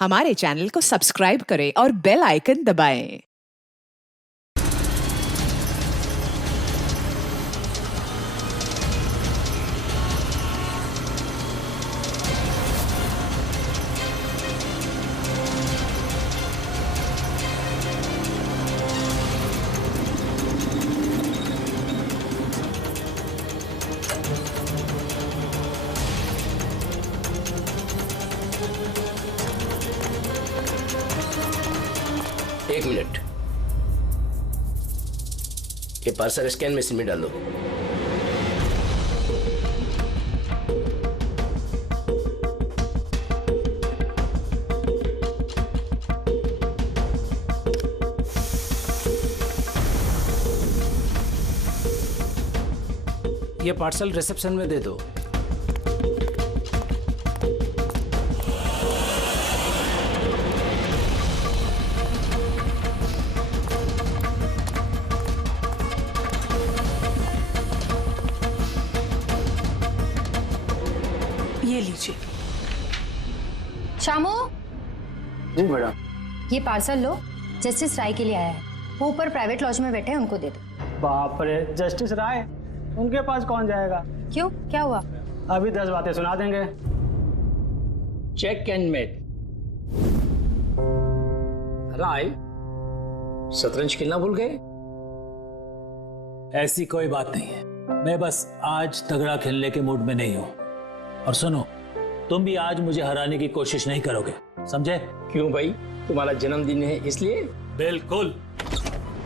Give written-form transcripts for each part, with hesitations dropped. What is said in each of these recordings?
हमारे चैनल को सब्सक्राइब करें और बेल आइकन दबाएं। एक मिनट, ये पार्सल स्कैन मशीन में डालो। ये पार्सल रिसेप्शन में दे दो। ये लीजिए। शामू, जी मैडम। ये पार्सल लो, जस्टिस राय के लिए आया है। वो ऊपर प्राइवेट लॉज में बैठे हैं, उनको दे दो। बाप रे, जस्टिस राय उनके पास कौन जाएगा? क्यों, क्या हुआ? अभी 10 बातें सुना देंगे। Check and met. राय, शतरंज खेलना भूल गए? ऐसी कोई बात नहीं है, मैं बस आज तगड़ा खेलने के मूड में नहीं हूं। और सुनो, तुम भी आज मुझे हराने की कोशिश नहीं करोगे, समझे? क्यों भाई, तुम्हारा जन्मदिन है इसलिए? बिल्कुल,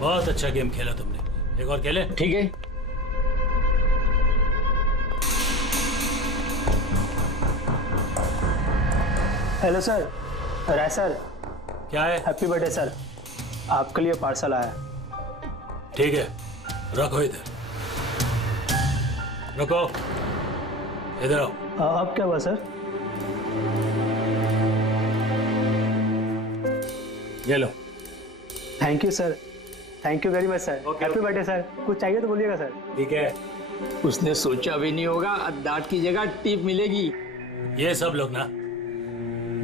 बहुत अच्छा गेम खेला तुमने। एक और खेले? ठीक है। हेलो सर, राय सर। क्या है? हैप्पी बर्थडे सर, आपके लिए पार्सल आया। ठीक है, रखो इधर, रखो इधर आओ। अब क्या हुआ सर? ये लो। Thank you sir, thank you very much sir. Happy birthday sir. कुछ चाहिए तो बोलिएगा सर। ठीक है। उसने सोचा भी नहीं होगा डांट की जगह टिप मिलेगी। ये सब लोग ना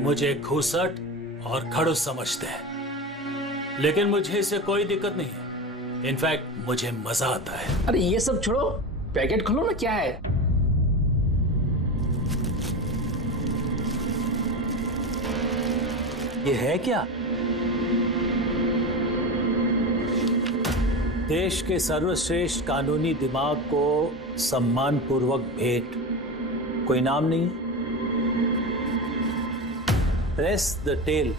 मुझे घूसट और खड़ूस समझते हैं, लेकिन मुझे इससे कोई दिक्कत नहीं है। इनफैक्ट मुझे मजा आता है। अरे ये सब छोड़ो, पैकेट खोलो ना, क्या है? ये है क्या? देश के सर्वश्रेष्ठ कानूनी दिमाग को सम्मानपूर्वक भेंट। कोई नाम नहीं? Press the tail.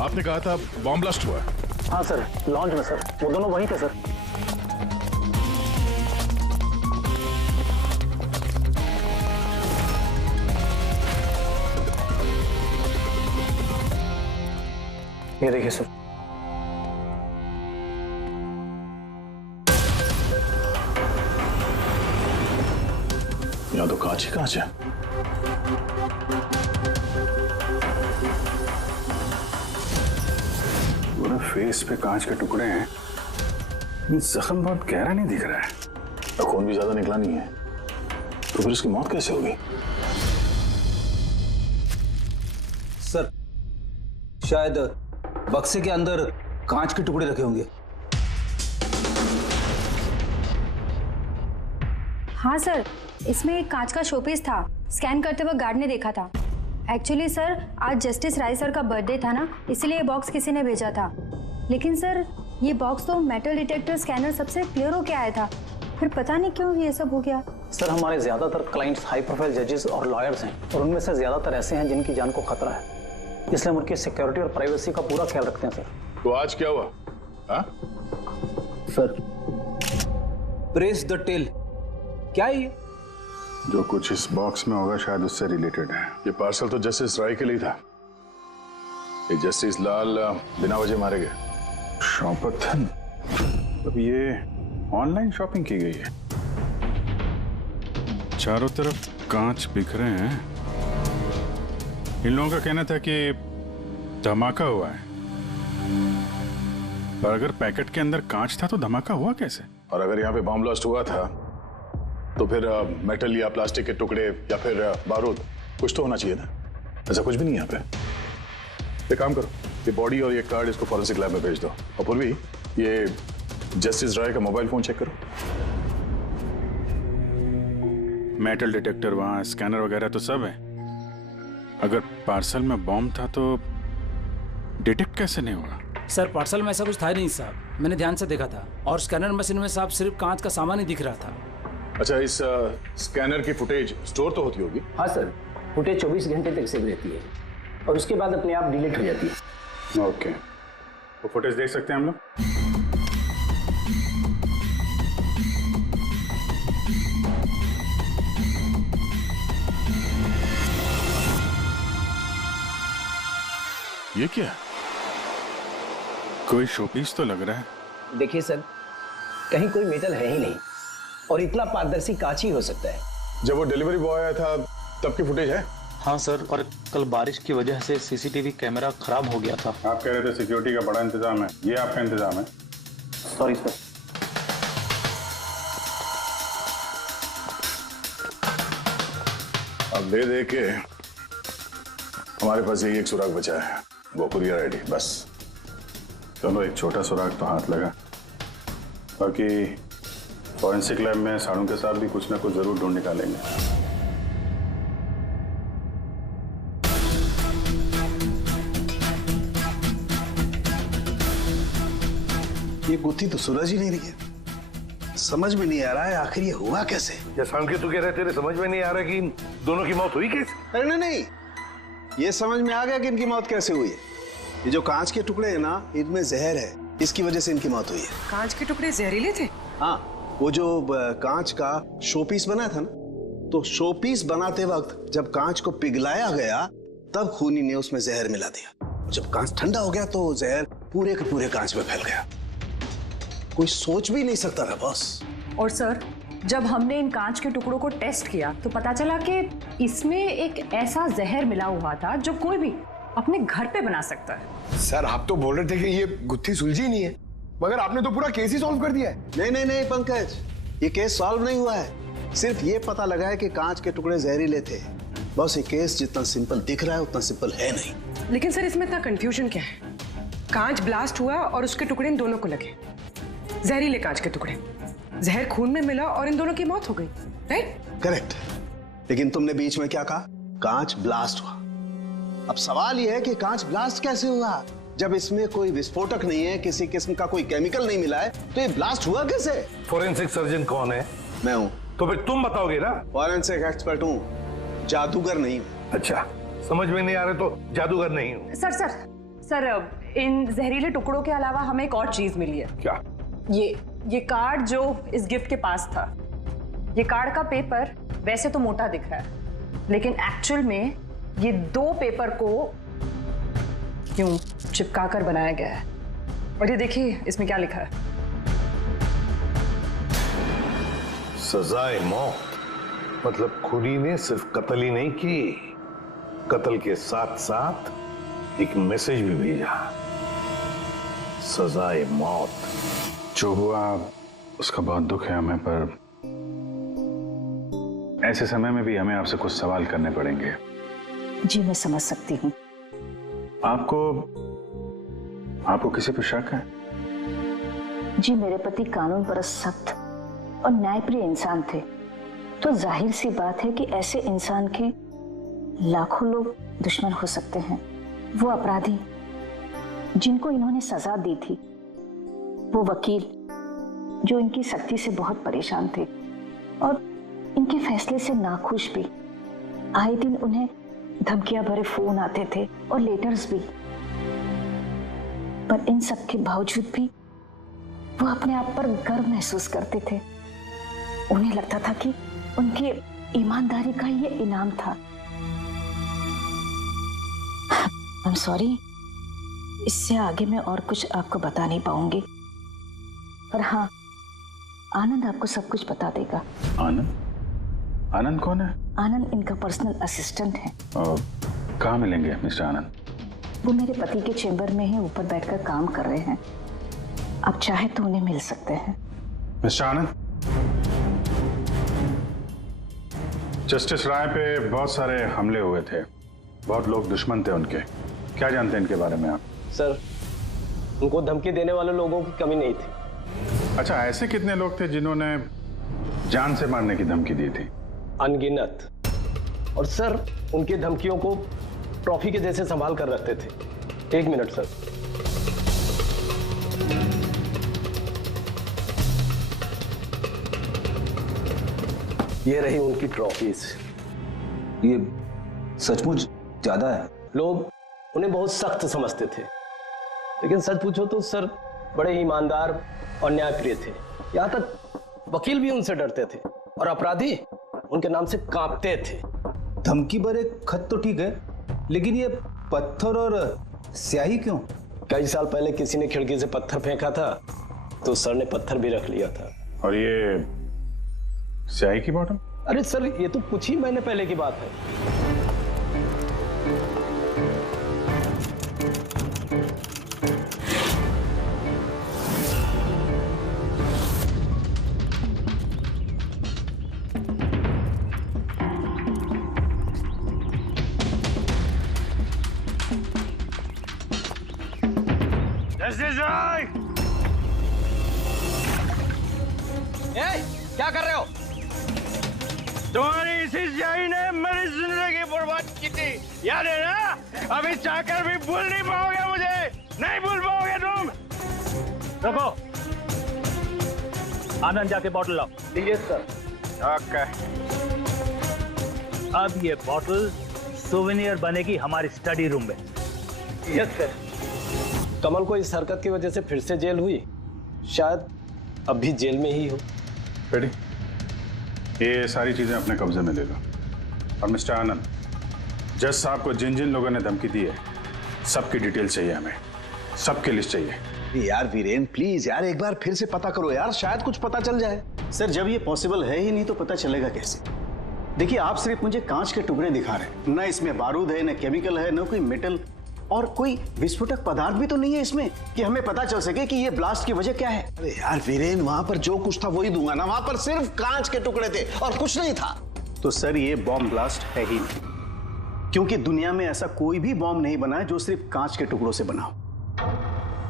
आपने कहा था बॉम्ब ब्लास्ट हुआ है? हाँ सर, लॉन्च में सर। वो दोनों वहीं थे सर। ये देखिए सर। यहाँ तो कांच ही कांच है। पूरे फेस पे कांच के टुकड़े हैं। जख्म बहुत गहरा नहीं दिख रहा है और खून भी ज्यादा निकला नहीं है, तो फिर इसकी मौत कैसे होगी? सर, शायद बक्से के अंदर कांच के टुकड़े रखे होंगे। हाँ सर, इसमें एक कांच का शोपीस था। स्कैन करते वक्त गार्ड ने देखा था। एक्चुअली सर, आज जस्टिस राय सर का बर्थडे था ना, इसलिए ये बॉक्स किसी ने भेजा था। लेकिन सर, ये बॉक्स तो मेटल डिटेक्टर स्कैनर सबसे क्लियर होके आया था, फिर पता नहीं क्यों ये सब हो गया। सर, हमारे ज्यादातर क्लाइंट्स हाई प्रोफाइल जजेस और लॉयर्स हैं, और उनमें से ज्यादातर ऐसे हैं जिनकी जान को खतरा है, इसलिए हम उनकी सिक्योरिटी और प्राइवेसी का पूरा ख्याल रखते हैं सर। तो आज क्या हुआ? हाँ? सर, प्रेस द टेल, क्या है ये? जो कुछ इस बॉक्स में होगा शायद उससे रिलेटेड है। ये पार्सल तो जस्टिस राय के लिए था। ये जस्टिस लाल बिना वजह मारे गए। शॉपथन, अब ये ऑनलाइन शॉपिंग की गई है। चारों तरफ कांच बिखरे हैं। इन लोगों का कहना था कि धमाका हुआ है, पर अगर पैकेट के अंदर कांच था तो धमाका हुआ कैसे? और अगर यहाँ पे बॉम्ब ब्लास्ट हुआ था तो फिर मेटल या प्लास्टिक के टुकड़े या फिर बारूद कुछ तो होना चाहिए ना। ऐसा कुछ भी नहीं यहाँ पे। एक काम करो, ये बॉडी और ये कार्ड इसको फॉरेंसिक लैब में भेज दो। और पूर्वी, ये जस्टिस राय का मोबाइल फोन चेक करो। मेटल डिटेक्टर वहाँ, स्कैनर वगैरह तो सब है। अगर पार्सल में बॉम्ब था तो डिटेक्ट कैसे नहीं होगा? सर पार्सल में ऐसा कुछ था ही नहीं साहब, मैंने ध्यान से देखा था। और स्कैनर मशीन में साहब सिर्फ कांच का सामान ही दिख रहा था। अच्छा, इस स्कैनर की फुटेज स्टोर तो होती होगी? हाँ सर, फुटेज 24 घंटे तक सेव रहती है और उसके बाद अपने आप डिलीट हो जाती है। ओके, वो फुटेज देख सकते हैं हम लोग? ये क्या? कोई शोपीस तो लग रहा है। देखिए सर, कहीं कोई मेटल है ही नहीं और इतना पारदर्शी कांच ही हो सकता है। जब वो डिलीवरी बॉय आया था तब की फुटेज है? हाँ सर, और कल बारिश की वजह से सीसीटीवी कैमरा खराब हो गया था। आप कह रहे थे सिक्योरिटी का बड़ा इंतजाम है, ये आपका इंतजाम है? Sorry sir. अब दे के हमारे पास यही एक सुराग बचा है, वो कुरियर आईडी। बस चलो, एक छोटा सुराग तो हाथ लगा। बाकी फॉरेंसिक लैब में साड़ों के साथ भी कुछ ना कुछ जरूर ढूंढ निकालेंगे। ये गुत्थी तो सूरज ही नहीं रही है। समझ में नहीं आ रहा है आखिर ये हुआ कैसे। जैसा कि तू कह रहे तेरे समझ में नहीं आ रहा कि इन दोनों की मौत हुई कैसे? अरे नहीं, ये समझ में आ गया कि इनकी मौत कैसे हुई है। ये जो कांच के टुकड़े हैं ना, इनमें जहर है, इसकी वजह से इनकी मौत हुई है। कांच के टुकड़े जहरीले थे? हाँ, वो जो कांच का शोपीस बना था ना, तो शोपीस बनाते वक्त जब कांच को पिघलाया गया तब खूनी ने उसमें जहर मिला दिया। जब कांच ठंडा हो गया तो जहर पूरे के पूरे कांच में फैल गया। कोई सोच भी नहीं सकता था बॉस। और सर, जब हमने इन कांच के टुकड़ों को टेस्ट किया तो पता चला कि इसमें एक ऐसा जहर मिला हुआ था जो कोई भी अपने घर पे बना सकता है। सर, आप तो बोल रहे थे कि ये गुत्थी सुलझी नहीं है, मगर आपने तो पूरा केस ही सॉल्व कर दिया है। नहीं नहीं नहीं पंकज, ये केस सॉल्व नहीं हुआ है। सिर्फ ये पता लगा है कि कांच के टुकड़े जहरीले थे। बस ये केस जितना सिंपल दिख रहा है उतना सिंपल है नहीं। लेकिन सर, इसमें इतना कंफ्यूजन क्या है? कांच ब्लास्ट हुआ और उसके टुकड़े इन दोनों को लगे, जहरीले कांच के टुकड़े। जहर खून में मिला और इन दोनों की मौत हो गई, राइट? करेक्ट। लेकिन तुमने बीच में क्या कहा? कांच ब्लास्ट हुआ। अब सवाल यह है कि कांच ब्लास्ट कैसे हुआ? जब इसमें कोई विस्फोटक नहीं है, किसी किस्म का कोई केमिकल नहीं मिला है, तो ये ब्लास्ट हुआ कैसे? फोरेंसिक सर्जन कौन है? मैं हूं। तो फिर तुम बताओगे ना। फॉरेंसिक एक्सपर्ट हूं, जादूगर नहीं हूं। अच्छा, समझ में नहीं आ रहा तो जादूगर नहीं हूं। सर, इन जहरीले टुकड़ों के अलावा हमें एक और चीज मिली है। क्या? ये कार्ड जो इस गिफ्ट के पास था, ये कार्ड का पेपर वैसे तो मोटा दिख रहा है, लेकिन एक्चुअल में ये 2 पेपर को यूं चिपका कर बनाया गया है। और ये देखिए इसमें क्या लिखा है। सजाए मौत, मतलब खूनी ने सिर्फ कत्ल ही नहीं की, कत्ल के साथ साथ एक मैसेज भी भेजा, सजाए मौत। जो हुआ उसका बहुत दुख है हमें, पर ऐसे समय में भी हमें आपसे कुछ सवाल करने पड़ेंगे। जी मैं समझ सकती हूँ। आपको किसी पर शक है? जी, मेरे पति कानून पर सख्त और न्यायप्रिय इंसान थे, तो जाहिर सी बात है कि ऐसे इंसान के लाखों लोग दुश्मन हो सकते हैं। वो अपराधी जिनको इन्होंने सजा दी थी, वो वकील जो इनकी सख्ती से बहुत परेशान थे और इनके फैसले से नाखुश भी। आए दिन उन्हें धमकियां भरे फोन आते थे और लेटर्स भी, पर इन सब के बावजूद भी वो अपने आप पर गर्व महसूस करते थे। उन्हें लगता था कि उनकी ईमानदारी का ये इनाम था। I'm sorry, इससे आगे मैं और कुछ आपको बता नहीं पाऊंगी, पर हाँ, आनंद आपको सब कुछ बता देगा। आनंद? आनंद कौन है? आनंद इनका पर्सनल असिस्टेंट है। कहाँ मिलेंगे मिस्टर आनंद? वो मेरे पति के चेंबर में ही ऊपर बैठकर काम कर रहे हैं। आप चाहे तो उन्हें मिल सकते हैं। मिस्टर आनंद, जस्टिस राय पे बहुत सारे हमले हुए थे, बहुत लोग दुश्मन थे उनके, क्या जानते हैं इनके बारे में आप? सर, उनको धमकी देने वाले लोगों की कमी नहीं थी। अच्छा, ऐसे कितने लोग थे जिन्होंने जान से मारने की धमकी दी थी? अनगिनत। और सर, उनकी धमकियों को ट्रॉफी के जैसे संभाल कर रखते थे। एक मिनट सर। ये रही उनकी ट्रॉफीज। ये सचमुच ज्यादा है। लोग उन्हें बहुत सख्त समझते थे, लेकिन सच पूछो तो सर बड़े ईमानदार और न्यायप्रिय थे। यहाँ तक वकील भी उनसे डरते थे और अपराधी उनके नाम से कांपते थे। धमकी भरे खत तो ठीक है, लेकिन ये पत्थर और स्याही क्यों? कई साल पहले किसी ने खिड़की से पत्थर फेंका था, तो सर ने पत्थर भी रख लिया था। और ये स्याही की बॉटल? अरे सर, ये तो कुछ ही महीने पहले की बात है। क्या कर रहे हो? तुम्हारी इसी स्याही ने मेरी जिंदगी बर्बाद की थी, याद है ना? अभी चाहकर भी भूल नहीं पाओगे मुझे, नहीं भूल पाओगे तुम। रुको, आनंद जाके बॉटल लाओ। Yes sir. ओके। अब ये बॉटल सोवेनियर बनेगी हमारी स्टडी रूम में। Yes sir. कमल को इस हरकत की वजह से फिर से जेल हुई, शायद अब भी जेल में ही हो। रेडी? ये सारी चीजें अपने कब्जे में ले लो। और मिस्टर आनंद, जज साहब को जिन जिन लोगों ने धमकी दी है, सबकी डिटेल चाहिए हमें, सबकी लिस्ट चाहिए। यार वीरेन, प्लीज यार, एक बार फिर से पता करो यार, शायद कुछ पता चल जाए। सर, जब ये पॉसिबल है ही नहीं तो पता चलेगा कैसे? देखिए, आप सिर्फ मुझे कांच के टुकड़े दिखा रहे हैं, ना इसमें बारूद है, ना केमिकल है, ना कोई मेटल, और कोई विस्फोटक पदार्थ भी तो नहीं है इसमें कि हमें पता चल सके कि ये ब्लास्ट की वजह क्या है। अरे यार वीरेन, वहां पर जो कुछ था वही दूंगा ना, वहां पर सिर्फ कांच के टुकड़े थे और कुछ नहीं था। तो सर, ये बॉम्ब ब्लास्ट है ही नहीं, क्योंकि दुनिया में ऐसा कोई भी बॉम्ब नहीं बना है जो सिर्फ कांच के टुकड़ों से बना हो।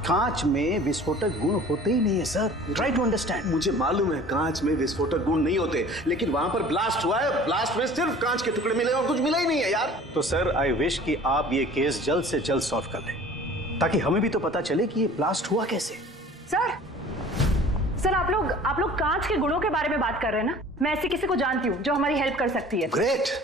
कांच में विस्फोटक गुण होते ही नहीं है सर, ट्राई टू अंडरस्टैंड। मुझे मालूम है कांच में विस्फोटक गुण नहीं होते, लेकिन वहां पर ब्लास्ट हुआ है, ब्लास्ट में सिर्फ कांच के टुकड़े मिले और कुछ मिला ही नहीं है यार। तो सर, आई विश कि आप ये केस जल्द से जल्द सॉल्व कर लें, ताकि हमें भी तो पता चले कि ये ब्लास्ट हुआ कैसे। सर आप लोग कांच के गुणों के बारे में बात कर रहे हैं ना? मैं ऐसे किसी को जानती हूँ जो हमारी हेल्प कर सकती है। ग्रेट।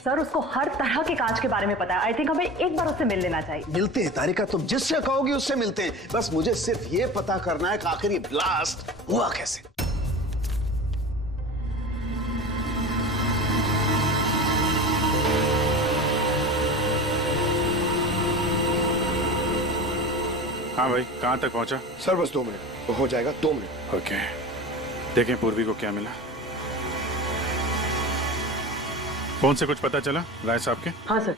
सर, उसको हर तरह के कांच के बारे में पता है। आई थिंक हमें एक बार उससे मिल लेना चाहिए। मिलते हैं तारिका, तुम जिससे कहोगी उससे मिलते हैं। बस मुझे सिर्फ ये पता करना है कि आखिर ये ब्लास्ट हुआ कैसे। हाँ भाई, कहाँ तक पहुँचा? सर बस 2 मिनट तो हो जाएगा। 2 मिनट। ओके, देखें पूर्वी को क्या मिला। फोन से कुछ पता चला राय साहब के? हाँ सर,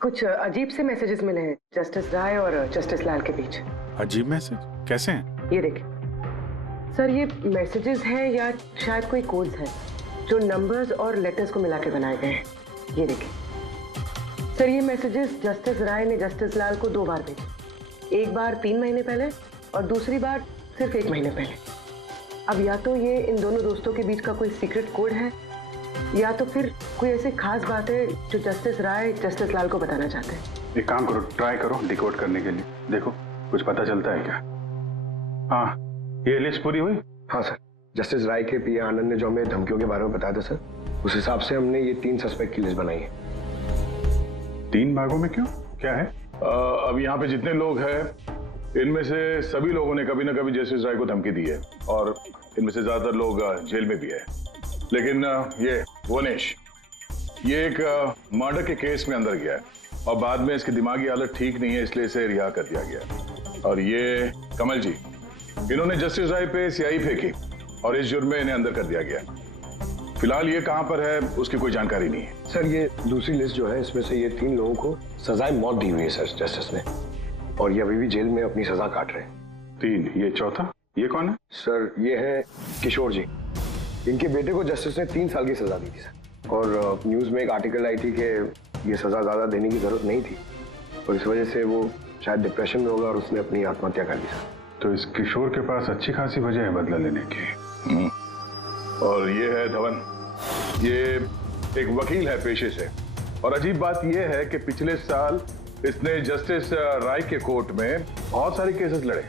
कुछ अजीब से मैसेजेस मिले हैं जस्टिस राय और जस्टिस लाल के बीच। अजीब मैसेज? कैसे हैं? ये देखिए सर, ये मैसेजेस हैं या शायद कोई कोड्स हैं जो नंबर्स और लेटर्स को मिला के बनाए गए हैं। ये देखिए सर, ये मैसेजेस जस्टिस राय ने जस्टिस लाल को 2 बार भेजे, एक बार 3 महीने पहले और दूसरी बार सिर्फ 1 महीने पहले। अब या तो ये इन दोनों दोस्तों के बीच का कोई सीक्रेट कोड है, या तो फिर कोई ऐसी खास बात है जो जस्टिस राय जस्टिस लाल को बताना चाहते हैं। एक काम करो, ट्राई करो डिकोड करने के लिए, देखो कुछ पता चलता है क्या। हाँ, ये लिस्ट पूरी हुई? हाँ सर, जस्टिस राय के पीए आनंद ने जो हमें धमकियों के बारे में बताया था सर, उस हिसाब से हमने ये 3 सस्पेक्ट की लिस्ट बनाई है। 3 भागों में क्यों, क्या है? अब यहाँ पे जितने लोग हैं इनमें से सभी लोगों ने कभी ना कभी जस्टिस राय को धमकी दी है और इनमें से ज्यादातर लोग जेल में भी है। लेकिन ये वनेश, ये एक मर्डर के केस में अंदर गया है और बाद में इसकी दिमागी हालत ठीक नहीं है, इसलिए इसे रिहा कर दिया गया। और ये कमल जी, इन्होंने जस्टिस राय पे स्याही फेंकी और इस जुर्म में इन्हें अंदर कर दिया गया। फिलहाल ये कहां पर है उसकी कोई जानकारी नहीं है। सर ये दूसरी लिस्ट जो है इसमें से ये 3 लोगों को सजाए मौत दी हुई है सर जस्टिस ने, और ये अभी भी जेल में अपनी सजा काट रहे हैं। 3, ये चौथा, ये कौन है? सर ये है किशोर जी, इनके बेटे को जस्टिस ने 3 साल की सजा दी थी सर, और न्यूज में एक आर्टिकल आई थी कि ये सजा ज्यादा देने की जरूरत नहीं थी और इस वजह से वो शायद डिप्रेशन में होगा और उसने अपनी आत्महत्या कर ली सर। तो इस किशोर के पास अच्छी खासी वजह है बदला लेने की। और ये है धवन, ये एक वकील है पेशे से, और अजीब बात ये है कि पिछले साल इसने जस्टिस राय के कोर्ट में बहुत सारे केसेस लड़े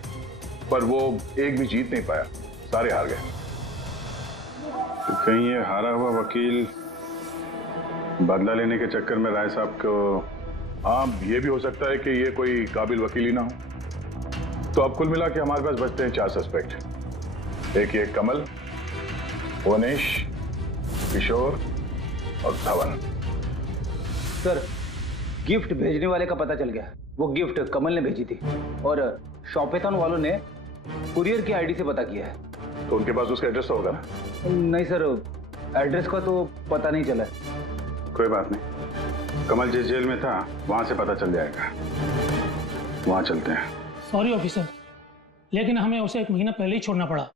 पर वो एक भी जीत नहीं पाया, सारे हार गए। तो कहीं ये हारा हुआ वकील बदला लेने के चक्कर में राय साहब को, हाँ ये भी हो सकता है कि ये कोई काबिल वकील ही ना हो। तो अब कुल मिला के हमारे पास बचते हैं 4 सस्पेक्ट, एक ये कमल, वनेश, किशोर और धवन। सर गिफ्ट भेजने वाले का पता चल गया, वो गिफ्ट कमल ने भेजी थी और शॉपेथॉन वालों ने कुरियर की आईडी से पता किया है। तो उनके पास उसका एड्रेस तो होगा ना? नहीं सर, एड्रेस का तो पता नहीं चला। कोई बात नहीं, कमल जिस जेल में था वहां से पता चल जाएगा, वहां चलते हैं। सॉरी ऑफिसर, लेकिन हमें उसे 1 महीना पहले ही छोड़ना पड़ा।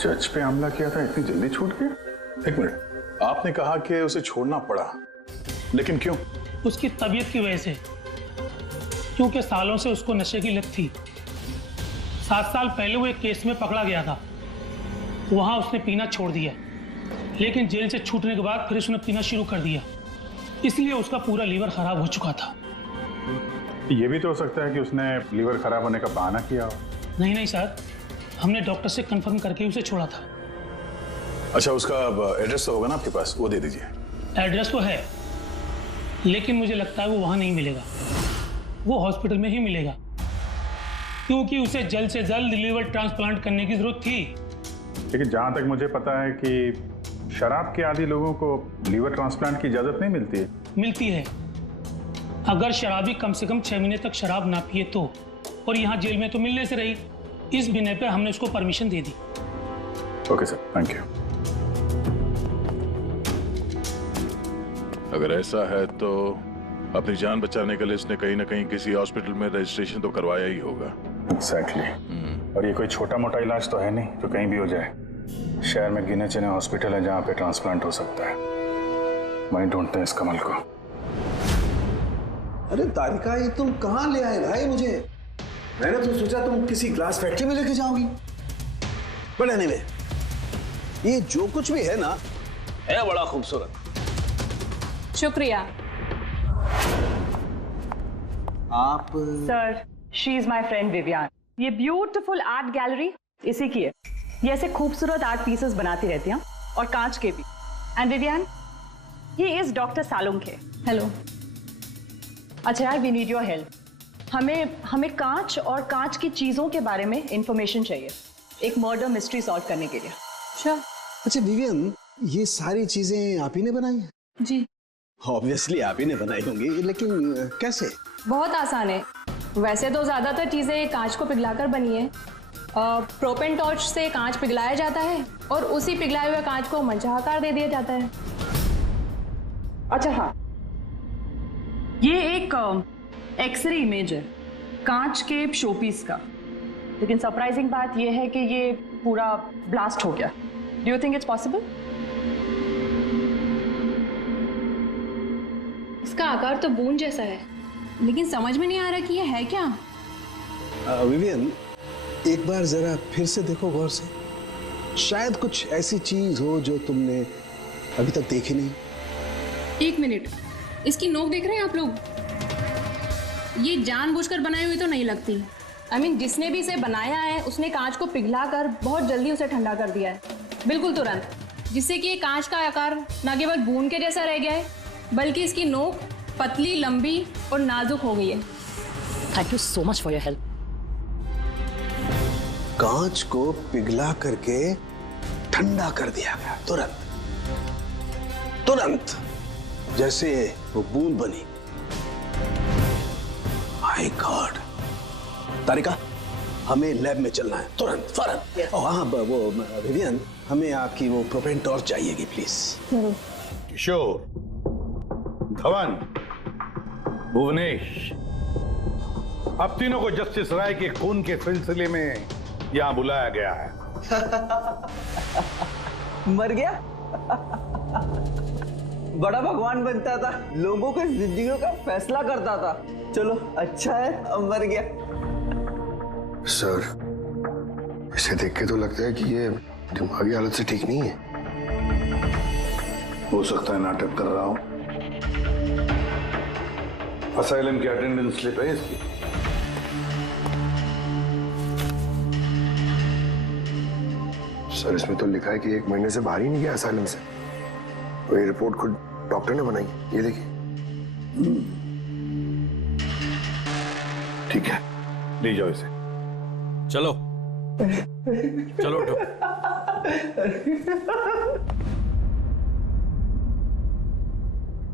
जज पे हमला किया था, इतनी जल्दी छूट गया? 1 मिनट, आपने कहा कि उसे छोड़ना पड़ा, लेकिन क्यों? उसकी तबीयत की वजह से, क्योंकि सालों से उसको नशे की लत थी। 7 साल पहले वो एक केस में पकड़ा गया था, वहां उसने पीना छोड़ दिया, लेकिन जेल से छूटने के बाद फिर उसने पीना शुरू कर दिया, इसलिए उसका पूरा लीवर खराब हो चुका था। ये भी तो हो सकता है कि उसने लीवर खराब होने का बहाना किया हो। नहीं नहीं सर, हमने डॉक्टर से कंफर्म करके उसे छोड़ा था। अच्छा, उसका एड्रेस तो होगा ना आपके पास, वो दे दीजिए। एड्रेस तो है, लेकिन मुझे लगता है वो वहां नहीं मिलेगा, वो हॉस्पिटल में ही मिलेगा, क्योंकि उसे जल्द से जल्द लीवर ट्रांसप्लांट करने की जरूरत थी। लेकिन जहां तक मुझे पता है कि शराब के आदी लोगों को लीवर ट्रांसप्लांट की इजाजत नहीं मिलती है। मिलती है, अगर शराबी कम से कम 6 महीने तक शराब ना पिए तो, और यहाँ जेल में तो मिलने से रही, इस बिना पे हमने उसको permission they the. Okay sir, thank you. अगर ऐसा है तो अपनी जान बचाने के लिए इसने कहीं ना कहीं किसी हॉस्पिटल में रजिस्ट्रेशन तो करवाया ही होगा। एग्जैक्टली। और ये कोई छोटा मोटा इलाज तो है नहीं जो कहीं भी हो जाए। शहर में गिने चुने हॉस्पिटल है जहाँ पे ट्रांसप्लांट हो सकता है, वहीं ढूंढते हैं इस कमल को। अरे तारिका, ये तुम कहाँ ले आए भाई मुझे? मैंने तो सोचा तुम किसी ग्लास फैक्ट्री में लेके जाओगी। बट एनीवे, ये जो कुछ भी है ना, है बड़ा खूबसूरत। शुक्रिया। आप sir, she is my friend Vivian. ये ब्यूटीफुल आर्ट गैलरी इसी की है। ये ऐसे खूबसूरत आर्ट पीसेस बनाती रहती हैं, और कांच के भी। And Vivian, he is doctor Salunkhe. Hello. अच्छा यार, वी नीड योर हेल्प। हमें कांच और कांच की चीजों के बारे में इंफॉर्मेशन चाहिए, एक मर्डर मिस्ट्री सॉल्व करने के लिए। श्योर। अच्छा विवियन, ये सारी चीजें आप ही ने बनाई हैं? जी। ऑब्वियसली आप ही ने बनाई होंगी, लेकिन कैसे? बहुत आसान है। वैसे तो ज्यादातर चीजें कांच को पिघलाकर बनी है। प्रोपेन टॉर्च से कांच पिघलाया जाता है और उसी पिघलाए हुए कांच को मनचाहा आकार दे दिया जाता है। अच्छा हाँ, ये एक एक्सरे इमेज है कांच के शोपीस का, लेकिन सरप्राइजिंग बात ये है कि ये पूरा ब्लास्ट हो गया। Do you think it's possible? इसका आकार तो बूंद जैसा है, लेकिन समझ में नहीं आ रहा कि ये है क्या। विवियन, एक बार जरा फिर से देखो गौर से, शायद कुछ ऐसी चीज हो जो तुमने अभी तक देखी नहीं। 1 मिनट, इसकी नोक देख रहे हैं आप लोग? ये जानबूझकर बनाई हुई तो नहीं लगती। I mean, जिसने भी इसे बनाया है उसने कांच को पिघलाकर बहुत जल्दी उसे ठंडा कर दिया है, बिल्कुल तुरंत, जिससे कि ये कांच का आकार न केवल बूंद के जैसा रह गया है, बल्कि इसकी नोक पतली, लंबी और नाजुक हो गई है। Thank you so much for your help. कांच को पिघला करके ठंडा कर दिया गया, तुरंत तुरंत, जैसे वो बूंद बनी। My God. तारिका, हमें लैब में चलना है तुरंत, फौरन। और हाँ, वो विवियन, हमें आपकी वो प्रोपेन टॉर्च चाहिएगी प्लीज। किशोर, धवन, भुवनेश, अब तीनों को जस्टिस राय के खून के सिलसिले में यहां बुलाया गया है। मर गया? बड़ा भगवान बनता था, लोगों की जिंदगियों का फैसला करता था। चलो अच्छा है अब मर गया। सर, इसे देख के तो लगता है कि ये दिमागी हालत से ठीक नहीं है। हो सकता है नाटक कर रहा हूं। असाइलम की अटेंडेंस स्लिप है इसकी। सर, इसमें तो लिखा है कि 1 महीने से बाहर ही नहीं गया असाइलम से। और ये रिपोर्ट खुद डॉक्टर ने बनाई, ये देखिए। ठीक है, ले जाओ इसे। चलो चलो उठो।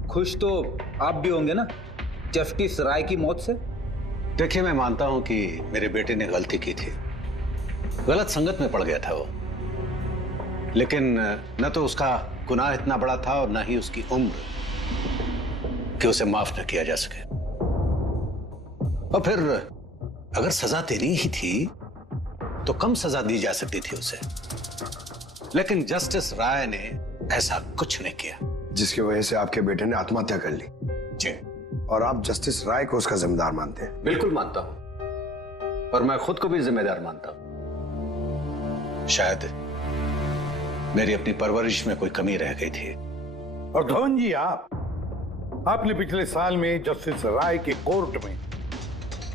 खुश तो आप भी होंगे ना जस्टिस राय की मौत से? देखिए, मैं मानता हूं कि मेरे बेटे ने गलती की थी, गलत संगत में पड़ गया था वो, लेकिन न तो उसका गुनाह इतना बड़ा था और न ही उसकी उम्र कि उसे माफ न किया जा सके। और फिर अगर सजा देनी ही थी तो कम सजा दी जा सकती थी उसे, लेकिन जस्टिस राय ने ऐसा कुछ नहीं किया, जिसकी वजह से आपके बेटे ने आत्महत्या कर ली। जी। और आप जस्टिस राय को उसका जिम्मेदार मानते हैं? बिल्कुल मानता हूं, और मैं खुद को भी जिम्मेदार मानता हूं। शायद मेरी अपनी परवरिश में कोई कमी रह गई थी। और धवन जी, आपने पिछले साल में जस्टिस राय के कोर्ट में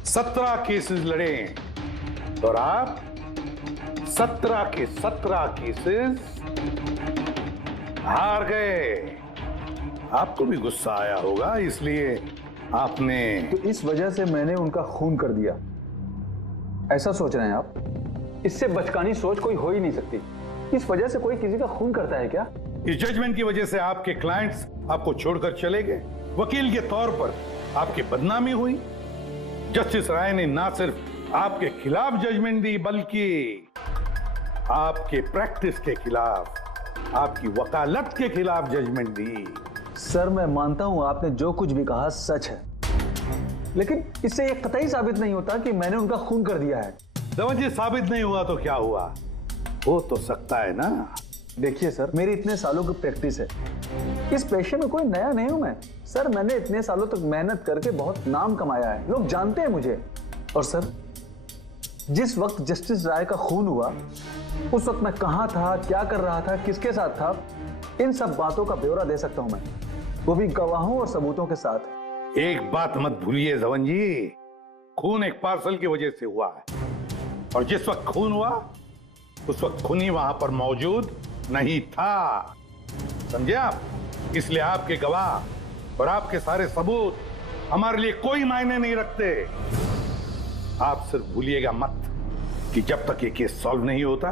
17 केसेस लड़े हैं और आप 17 के 17 केसेस हार गए। आपको भी गुस्सा आया होगा, इसलिए आपने तो इस वजह से मैंने उनका खून कर दिया, ऐसा सोच रहे हैं आप? इससे बचकानी सोच कोई हो ही नहीं सकती। इस वजह से कोई किसी का खून करता है क्या? इस जजमेंट की वजह से आपके क्लाइंट्स आपको छोड़कर चले गए, वकील के तौर पर आपकी बदनामी हुई। जस्टिस राय ने ना सिर्फ आपके खिलाफ जजमेंट दी, बल्कि आपके प्रैक्टिस के खिलाफ, आपकी वकालत के खिलाफ जजमेंट दी। सर, मैं मानता हूं आपने जो कुछ भी कहा सच है, लेकिन इससे यह कतई साबित नहीं होता कि मैंने उनका खून कर दिया है। धवन जी, साबित नहीं हुआ तो क्या हुआ? हो तो सकता है ना। देखिए सर, मेरी इतने सालों की प्रैक्टिस है, इस पेशे में कोई नया नहीं हूं मैं। सर, मैंने इतने सालों तक मेहनत करके बहुत नाम कमाया है, लोग जानते हैं मुझे। और सर, जिस वक्त जस्टिस राय का खून हुआ, उस वक्त मैं कहां था, क्या कर रहा था, किसके साथ था, इन सब बातों का ब्यौरा दे सकता हूं मैं, वो भी गवाहों और सबूतों के साथ। एक बात मत भूलिए धवन जी, खून एक पार्सल की वजह से हुआ है, और जिस वक्त खून हुआ उस वक्त खूनी वहां पर मौजूद नहीं था, समझे आप? इसलिए आपके गवाह और आपके सारे सबूत हमारे लिए कोई मायने नहीं रखते। आप सिर्फ भूलिएगा मत कि जब तक ये केस सॉल्व नहीं होता,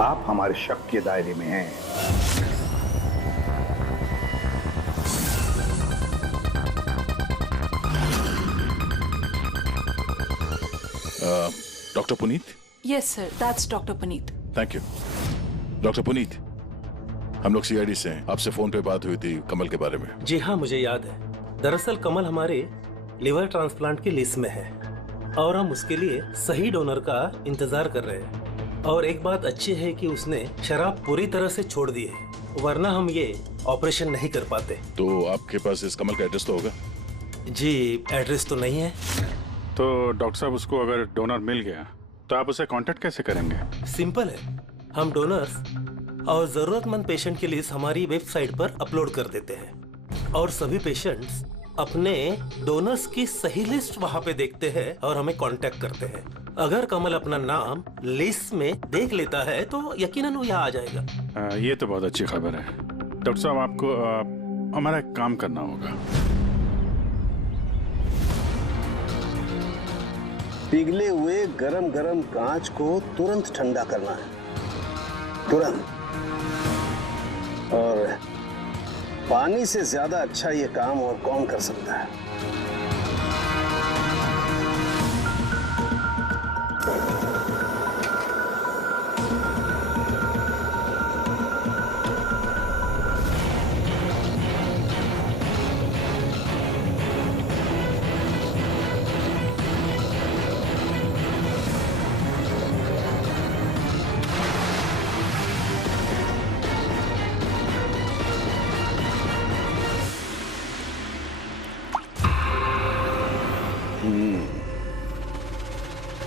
आप हमारे शक के दायरे में हैं। Doctor Puneet? Yes sir, that's doctor Puneet. Thank you. Doctor Puneet, हम लोग सीआईडी से हैं, आपसे फोन पे बात हुई थी कमल के बारे में। जी हाँ, मुझे याद है। दरअसल कमल हमारे लिवर ट्रांसप्लांट की लिस्ट में है और हम उसके लिए सही डोनर का इंतजार कर रहे हैं। और एक बात अच्छी है कि उसने शराब पूरी तरह से छोड़ दी है, वरना हम ये ऑपरेशन नहीं कर पाते। तो आपके पास इस कमल का एड्रेस तो होगा? जी, एड्रेस तो नहीं है। तो डॉक्टर साहब, उसको अगर डोनर मिल गया तो आप उसे कांटेक्ट कैसे करेंगे? सिंपल है, हम डोनर्स और जरूरतमंद पेशेंट की लिस्ट हमारी वेबसाइट पर अपलोड कर देते हैं और सभी पेशेंट्स अपने डोनर्स की सही लिस्ट वहां पे देखते हैं और हमें कांटेक्ट करते हैं। अगर कमल अपना नाम लिस्ट में देख लेता है तो यकीनन वो यहाँ आ जाएगा। ये तो बहुत अच्छी खबर है। डॉक्टर साहब, आपको हमारा एक काम करना होगा। पिघले हुए गरम गरम कांच को तुरंत ठंडा करना है, तुरंत। और पानी से ज्यादा अच्छा ये काम और कौन कर सकता है?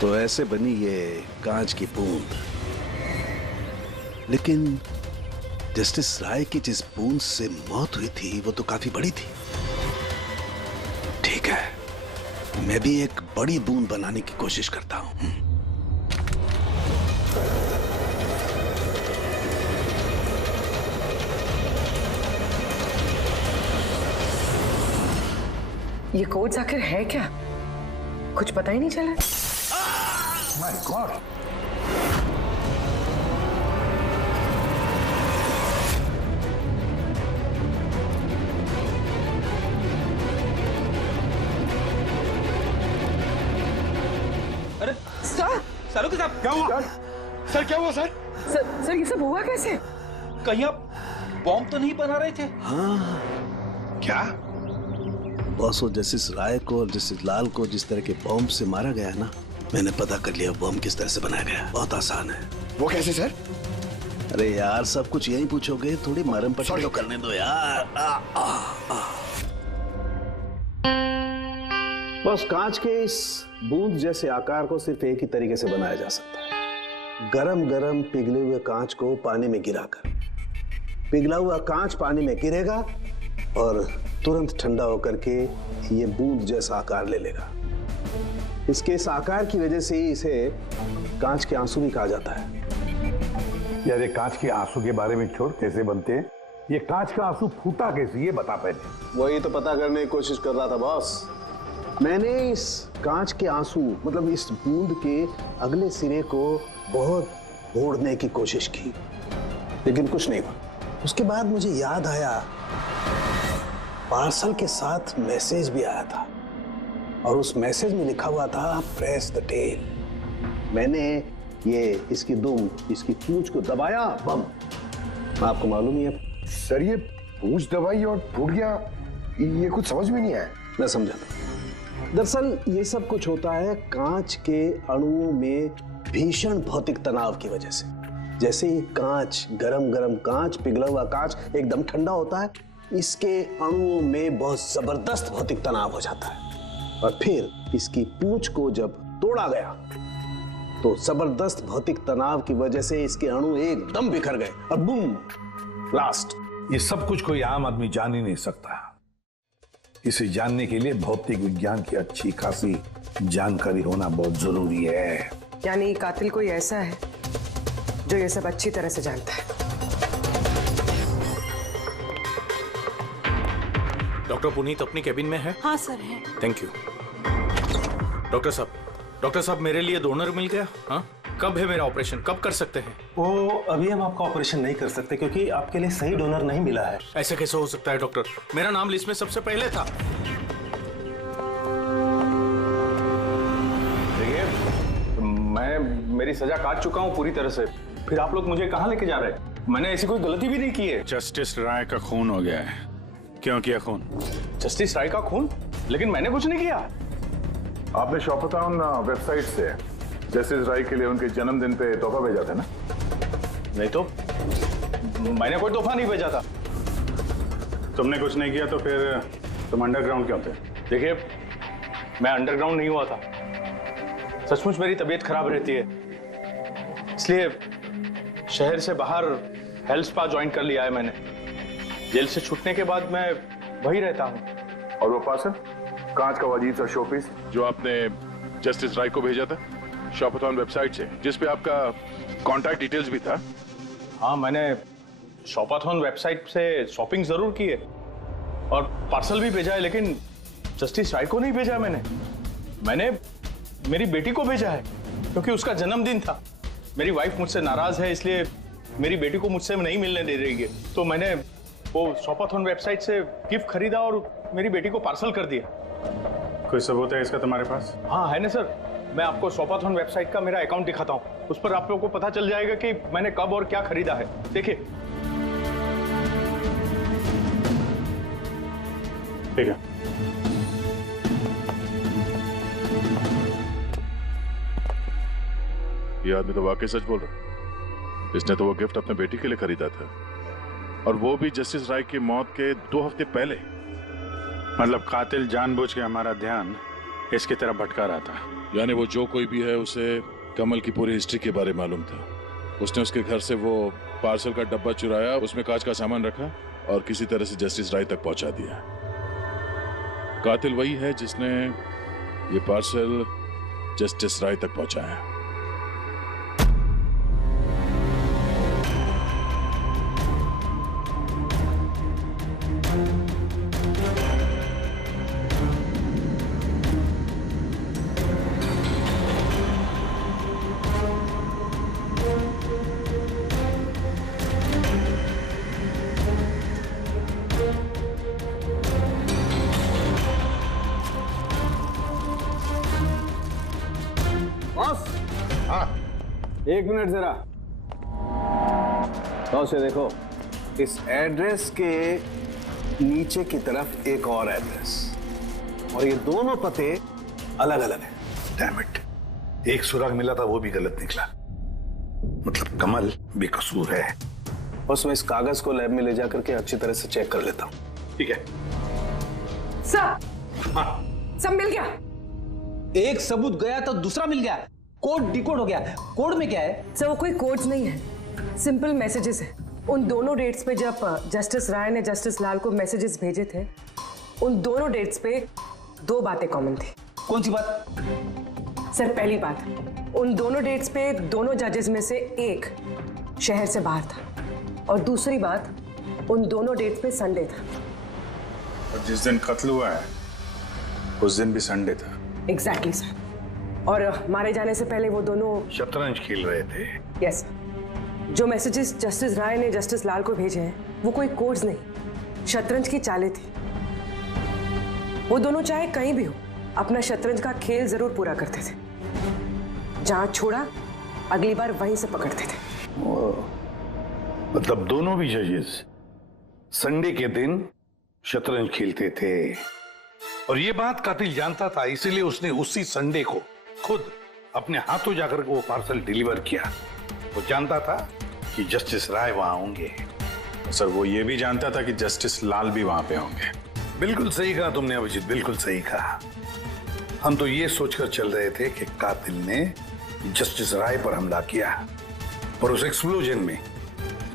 तो ऐसे बनी ये कांच की बूंद। लेकिन जस्टिस राय की जिस बूंद से मौत हुई थी वो तो काफी बड़ी थी। ठीक है, मैं भी एक बड़ी बूंद बनाने की कोशिश करता हूं। ये कोड्स आखिर है क्या? कुछ पता ही नहीं चला। My God! अरे सर, सालुकी साहब क्या हुआ? सर क्या हुआ सर? सर ये सब हुआ कैसे? कहीं आप बॉम्ब तो नहीं बना रहे थे? हाँ। क्या? बॉस, जस्टिस राय को और जस्टिस लाल को जिस तरह के बॉम्ब से मारा गया है ना, मैंने पता कर लिया बॉम्ब किस तरह से बनाया गया। बहुत आसान है। वो कैसे सर? अरे यार, सब कुछ यही पूछोगे, थोड़ी मरम पट्टी तो करने दो यार। बस कांच के इस बूंद जैसे आकार को सिर्फ एक ही तरीके से बनाया जा सकता है, गरम गरम पिघले हुए कांच को पानी में गिराकर। पिघला हुआ कांच पानी में गिरेगा और तुरंत ठंडा होकर के ये बूंद जैसा आकार ले लेगा। इसके इस आकार की वजह से ही इसे कांच के आंसू भी कहा जाता है। यार, ये कांच के आंसू के बारे में छोड़, कैसे बनते हैं? ये कांच का आंसू फूटा कैसे, ये बता पहले। वही तो पता करने की कोशिश कर रहा था बॉस। मैंने इस कांच के आंसू मतलब इस बूंद के अगले सिरे को बहुत मोड़ने की कोशिश की, लेकिन कुछ नहीं हुआ। उसके बाद मुझे याद आया, पार्सल के साथ मैसेज भी आया था और उस मैसेज में लिखा हुआ था प्रेस द टेल। मैंने ये इसकी दुम, इसकी पूंछ को दबाया, बम। आपको मालूम ही है सर, ये पूंछ दबाई और फूट गया, ये कुछ समझ में नहीं आया। मैं समझा। दरअसल ये सब कुछ होता है कांच के अणुओं में भीषण भौतिक तनाव की वजह से। जैसे ही कांच, गरम गरम कांच, पिघला हुआ कांच एकदम ठंडा होता है, इसके अणुओं में बहुत जबरदस्त भौतिक तनाव हो जाता है और फिर इसकी पूंछ को जब तोड़ा गया तो जबरदस्त भौतिक तनाव की वजह से इसके अणु एकदम बिखर गए और बूम, ब्लास्ट। ये सब कुछ कोई आम आदमी जान ही नहीं सकता। इसे जानने के लिए भौतिक विज्ञान की अच्छी खासी जानकारी होना बहुत जरूरी है। यानी कातिल कोई ऐसा है जो ये सब अच्छी तरह से जानता है। डॉक्टर पुनीत अपनी केबिन में है? हाँ सर है। Thank you. डॉक्टर साहब मेरे लिए डोनर मिल गया। हाँ, कब है मेरा ऑपरेशन, कब कर सकते हैं? वो अभी हम आपका ऑपरेशन नहीं कर सकते क्योंकि आपके लिए सही डोनर नहीं मिला है। ऐसे कैसे हो सकता है डॉक्टर? मेरा नाम लिस्ट में सबसे पहले था। देखिए, मेरी सजा काट चुका हूँ पूरी तरह से, फिर आप लोग मुझे कहाँ लेके जा रहे हैं? मैंने ऐसी कोई गलती भी नहीं की है। जस्टिस राय का खून हो गया है। क्यों किया खून? जस्टिस राय का खून? लेकिन मैंने कुछ नहीं किया। आपने शॉपटाउन वेबसाइट से जस्टिस राय के लिए उनके जन्मदिन पे तोहफा भेजा था ना? नहीं तो मैंने कोई तोहफा नहीं भेजा था। तुमने कुछ नहीं किया तो फिर तुम अंडरग्राउंड क्यों थे? देखिए, मैं अंडरग्राउंड नहीं हुआ था। सचमुच मेरी तबीयत खराब रहती है, इसलिए शहर से बाहर हेल्थ स्पा ज्वाइन कर लिया है मैंने। जेल से छूटने के बाद मैं वही रहता हूँ। और वो पार्सल, कांच का अजीब सा शोपीस जो आपने जस्टिस राय को भेजा था शॉपटाउन वेबसाइट से, जिसपे आपका कॉन्टैक्ट डिटेल्स भी था। हाँ, मैंने शॉपटाउन वेबसाइट से शॉपिंग जरूर की है और पार्सल भी भेजा है, लेकिन जस्टिस राय को नहीं भेजा मैंने मेरी बेटी को भेजा है क्योंकि उसका जन्मदिन था। मेरी वाइफ मुझसे नाराज है, इसलिए मेरी बेटी को मुझसे नहीं मिलने दे रही है। तो मैंने वो शॉपाथॉन वेबसाइट से गिफ्ट खरीदा और मेरी बेटी को पार्सल कर दिया। कोई सबूत है इसका तुम्हारे पास? हाँ है ना सर, मैं आपको शॉपाथॉन वेबसाइट का मेरा अकाउंट दिखाता हूँ। उस पर आप लोगों को पता चल जाएगा कि मैंने कब और क्या खरीदा है। देखिए। ठीक है। ये आदमी तो वाकई सच बोल रहा है। इसने तो वो गिफ्ट अपने बेटी के लिए खरीदा था, और वो भी जस्टिस राय की मौत के 2 हफ्ते पहले। मतलब कातिल जानबूझ के हमारा ध्यान इसकी तरफ भटका रहा था। यानी वो जो कोई भी है, उसे कमल की पूरी हिस्ट्री के बारे में मालूम था। उसने उसके घर से वो पार्सल का डब्बा चुराया, उसमें कांच का सामान रखा और किसी तरह से जस्टिस राय तक पहुंचा दिया। कातिल वही है जिसने ये पार्सल जस्टिस राय तक पहुंचाया। बॉस, हाँ, 1 मिनट जरा। तो से देखो, इस एड्रेस के नीचे की तरफ एक और एड्रेस, और ये दोनों पते अलग अलग हैं। डैम इट, एक सुराग मिला था वो भी गलत निकला। मतलब कमल बेकसूर है। बस मैं इस कागज को लैब में ले जाकर के अच्छी तरह से चेक कर लेता हूँ। ठीक है सब सब मिल गया। एक सबूत गया तो दूसरा मिल गया, कोड डिकोड हो गया। कोड में क्या है? सर वो कोई कोड्स नहीं है, सिंपल मैसेजेस है। उन दोनों डेट्स पे जब जस्टिस राय ने जस्टिस लाल को मैसेजेस भेजे थे, उन दोनों डेट्स पे 2 बातें कॉमन थी। कौन सी बात? सर पहली बात, उन दोनों डेट्स पे दोनों जजेस में से एक शहर से बाहर था, और दूसरी बात, उन दोनों डेट्स पे संडे था। और जिस दिन कत्ल हुआ है उस दिन भी संडे था। Exactly sir. और मारे जाने से पहले वो दोनों शतरंज खेल रहे थे। यस। जो मैसेजेस जस्टिस राय ने जस्टिस लाल को भेजे हैं वो कोई कोड्स नहीं, शतरंज की चालें थी। वो दोनों चाहे कहीं भी हो अपना शतरंज का खेल जरूर पूरा करते थे। जहां छोड़ा अगली बार वहीं से पकड़ते थे। मतलब दोनों भी जजेस संडे के दिन शतरंज खेलते थे, और ये बात कातिल जानता था, इसीलिए उसने उसी संडे को खुद अपने हाथों जाकर वो पार्सल डिलीवर किया। वो जानता था कि जस्टिस राय वहां होंगे। सर वो ये भी जानता था कि जस्टिस लाल भी वहां पे होंगे। बिल्कुल सही कहा तुमने अभिजीत, बिल्कुल सही कहा। हम तो ये सोचकर चल रहे थे कि कातिल ने जस्टिस राय पर हमला किया, पर उस एक्सप्लोजन में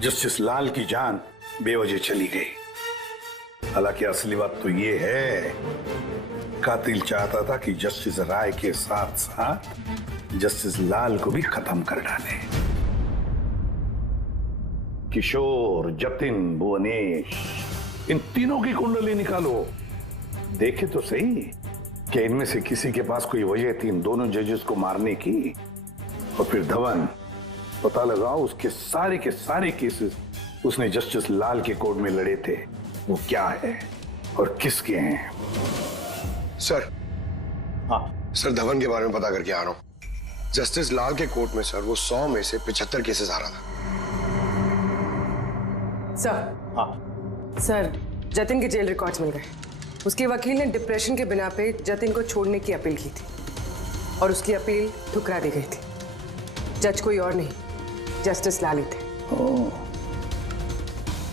जस्टिस लाल की जान बेवजह चली गई। हालांकि असली बात तो ये है, कातिल चाहता था कि जस्टिस राय के साथ साथ जस्टिस लाल को भी खत्म कर डाले। किशोर, जतिन, भुवनेश, इन तीनों की कुंडली निकालो, देखे तो सही कि इनमें से किसी के पास कोई वजह थी इन दोनों जजेस को मारने की। और फिर धवन, पता लगाओ उसके सारे के सारे केसेस उसने जस्टिस लाल के कोर्ट में लड़े थे, वो क्या है और किसके हैं। सर, हाँ सर, धवन के बारे में पता करके आ रहा हूं। जस्टिस लाल के कोर्ट में सर वो 100 में से 75 केसेस आ रहा था। सर, हाँ सर, जतिन के जेल रिकॉर्ड्स मिल गए। उसके वकील ने डिप्रेशन के बिना पे जतिन को छोड़ने की अपील की थी, और उसकी अपील ठुकरा दी गई थी। जज कोई और नहीं, जस्टिस लाल ही थे।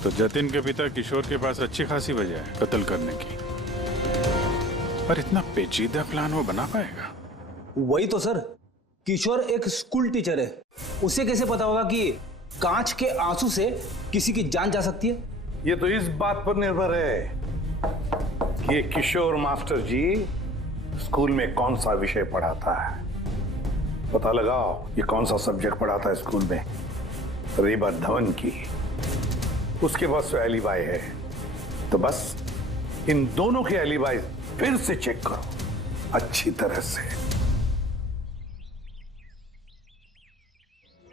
तो जतिन के पिता किशोर के पास अच्छी खासी वजह है कत्ल करने की, पर इतना पेचीदा प्लान वो बना पाएगा? वही तो सर, किशोर एक स्कूल टीचर है, उसे कैसे पता होगा कि कांच के आंसू से किसी की जान जा सकती है? ये तो इस बात पर निर्भर है कि किशोर मास्टर जी स्कूल में कौन सा विषय पढ़ाता है। पता लगाओ ये कौन सा सब्जेक्ट पढ़ाता है स्कूल में। रही बात धवन की, उसके पास तो एलिबाई है, तो बस इन दोनों के एलिबाई फिर से चेक करो अच्छी तरह से।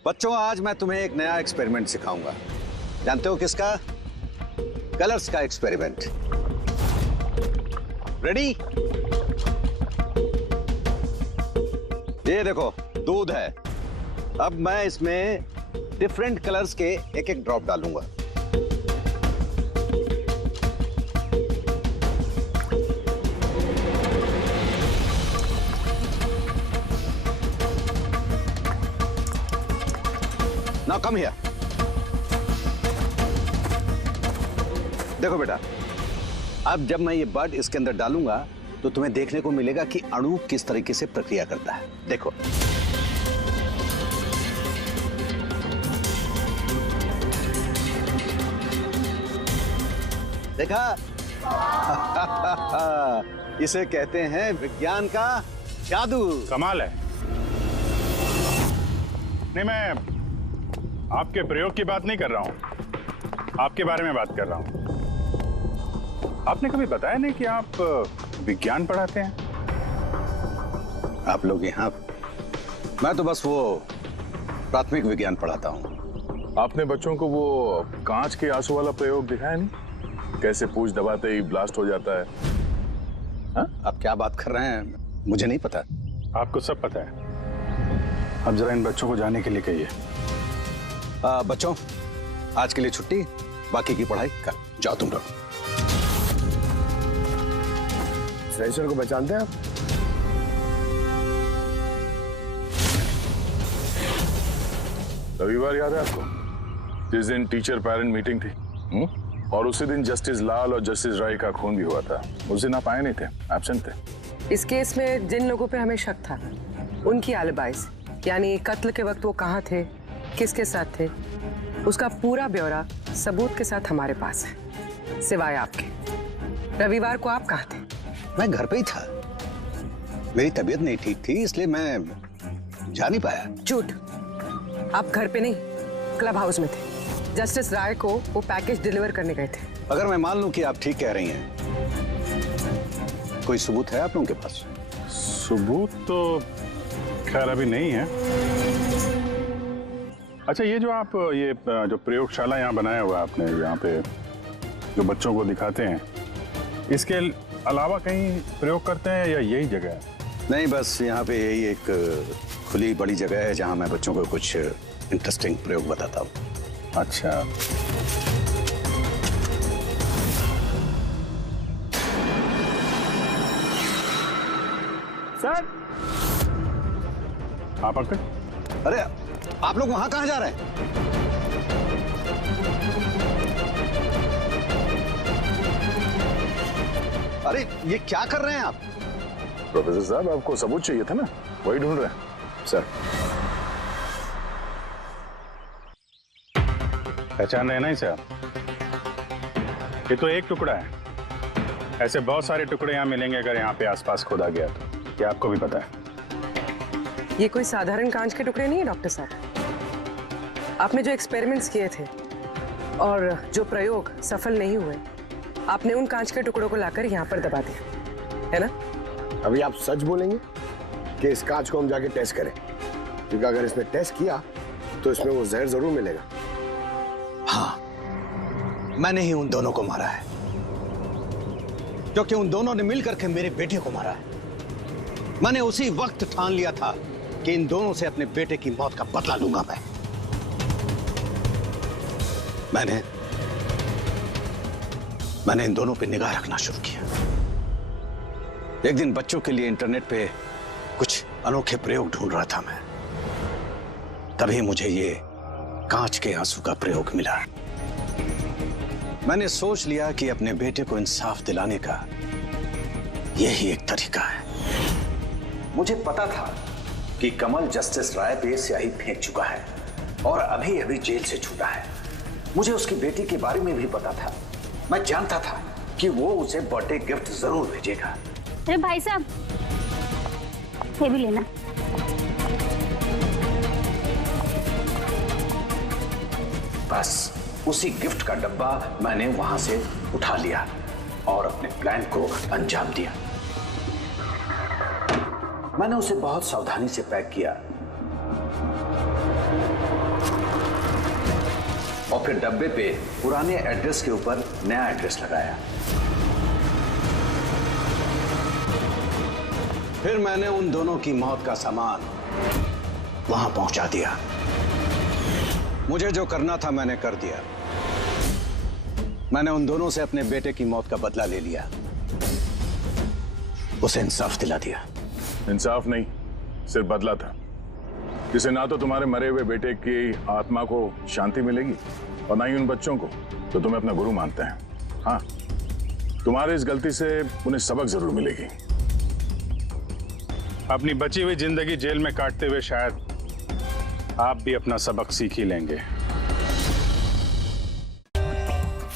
बच्चों, आज मैं तुम्हें एक नया एक्सपेरिमेंट सिखाऊंगा। जानते हो किसका? कलर्स का एक्सपेरिमेंट। रेडी? ये देखो, दूध है। अब मैं इसमें डिफरेंट कलर्स के एक एक ड्रॉप डालूंगा। Now come here. देखो बेटा, अब जब मैं ये बर्ड इसके अंदर डालूंगा तो तुम्हें देखने को मिलेगा कि अणु किस तरीके से प्रक्रिया करता है। देखो, देखा? इसे कहते हैं विज्ञान का जादू। कमाल है। नहीं, मैं आपके प्रयोग की बात नहीं कर रहा हूं, आपके बारे में बात कर रहा हूं। आपने कभी बताया नहीं कि आप विज्ञान पढ़ाते हैं? आप लोग यहाँ? मैं तो बस वो प्राथमिक विज्ञान पढ़ाता हूँ। आपने बच्चों को वो कांच के आंसू वाला प्रयोग दिखाया नहीं? कैसे पूछ दबाते ही ब्लास्ट हो जाता है। हाँ? आप क्या बात कर रहे हैं? मुझे नहीं पता। आपको सब पता है। अब जरा इन बच्चों को जाने के लिए कहिए। बच्चों, आज के लिए छुट्टी, बाकी की पढ़ाई कर। जाओ तुम लोग। सर को पहचानते हैं आप? रविवार याद है आपको, जिस दिन टीचर पेरेंट मीटिंग थी? और उसी दिन जस्टिस लाल और जस्टिस राय का खून भी हुआ था। उस दिन आप आए नहीं थे, एब्सेंट थे। इस केस में जिन लोगों पे हमें शक था, उनकी एलिबाइज, यानी कत्ल के वक्त वो कहाँ थे, किसके साथ थे, उसका पूरा ब्यौरा सबूत के साथ हमारे पास है, सिवाय आपके। रविवार को आप कहाँ थे? मैं घर पे ही था। मेरी तबीयत नहीं ठीक थी, इसलिए मैं जा नहीं पाया। झूठ। आप घर पे नहीं, क्लब हाउस में थे। जस्टिस राय को वो पैकेज डिलीवर करने गए थे। अगर मैं मान लूं कि आप ठीक कह रही हैं, कोई सबूत है आप लोगों के पास? सबूत तो खैर अभी नहीं है। अच्छा, ये जो आप ये जो प्रयोगशाला यहाँ बनाया हुआ है आपने, यहाँ पे जो बच्चों को दिखाते हैं, इसके अलावा कहीं प्रयोग करते हैं या यही जगह है? नहीं, बस यहाँ पे यही एक खुली बड़ी जगह है जहाँ मैं बच्चों को कुछ इंटरेस्टिंग प्रयोग बताता हूँ। अच्छा। सर, आप अंकल? अरे, आप लोग वहां कहाँ जा रहे हैं? अरे, ये क्या कर रहे हैं आप? प्रोफेसर साहब, आपको सबूत चाहिए था ना, वही ढूंढ रहे हैं। सर, पहचान रहे हैं ना इसे आप? ये तो एक टुकड़ा है, ऐसे बहुत सारे टुकड़े यहाँ मिलेंगे अगर यहाँ पे आसपास खोदा गया तो। क्या आपको भी पता है? ये कोई साधारण कांच के टुकड़े नहीं है डॉक्टर साहब। आपने जो एक्सपेरिमेंट्स किए थे और जो प्रयोग सफल नहीं हुए, आपने उन कांच के टुकड़ों को लाकर यहाँ पर दबा दिया, है ना? अभी आप सच बोलेंगे कि इस कांच को हम जाके टेस्ट करें? क्योंकि अगर इसमें टेस्ट किया तो इसमें वो जहर जरूर मिलेगा। हाँ, मैंने ही उन दोनों को मारा है, क्योंकि उन दोनों ने मिलकर के मेरे बेटे को मारा है। मैंने उसी वक्त ठान लिया था कि इन दोनों से अपने बेटे की मौत का बदला लूंगा मैं। मैंने इन दोनों पे निगाह रखना शुरू किया। एक दिन बच्चों के लिए इंटरनेट पे कुछ अनोखे प्रयोग ढूंढ रहा था मैं, तभी मुझे ये कांच के आंसू का प्रयोग मिला। मैंने सोच लिया कि अपने बेटे को इंसाफ दिलाने का यही एक तरीका है। मुझे पता था कि कमल जस्टिस राय पे स्याही फेंक चुका है और अभी अभी जेल से छूटा है। मुझे उसकी बेटी के बारे में भी पता था। मैं जानता था कि वो उसे बर्थडे गिफ्ट जरूर भेजेगा। अरे भाई साहब, ये भी लेना। बस उसी गिफ्ट का डब्बा मैंने वहां से उठा लिया और अपने प्लान को अंजाम दिया। मैंने उसे बहुत सावधानी से पैक किया और फिर डब्बे पे पुराने एड्रेस के ऊपर नया एड्रेस लगाया। फिर मैंने उन दोनों की मौत का सामान वहां पहुंचा दिया। मुझे जो करना था मैंने कर दिया। मैंने उन दोनों से अपने बेटे की मौत का बदला ले लिया, उसे इंसाफ दिला दिया। इंसाफ नहीं, सिर्फ बदला था, जिसे ना तो तुम्हारे मरे हुए बेटे की आत्मा को शांति मिलेगी और ना ही उन बच्चों को जो तुम्हें अपना गुरु मानते हैं। हाँ, तुम्हारी इस गलती से उन्हें सबक जरूर मिलेगी। अपनी बची हुई जिंदगी जेल में काटते हुए शायद आप भी अपना सबक सीख ही लेंगे।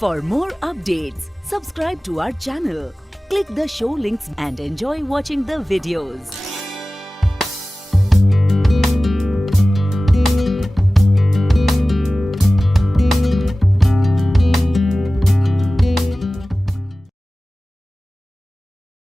For more updates, subscribe to our channel, click the show links and enjoy watching the videos.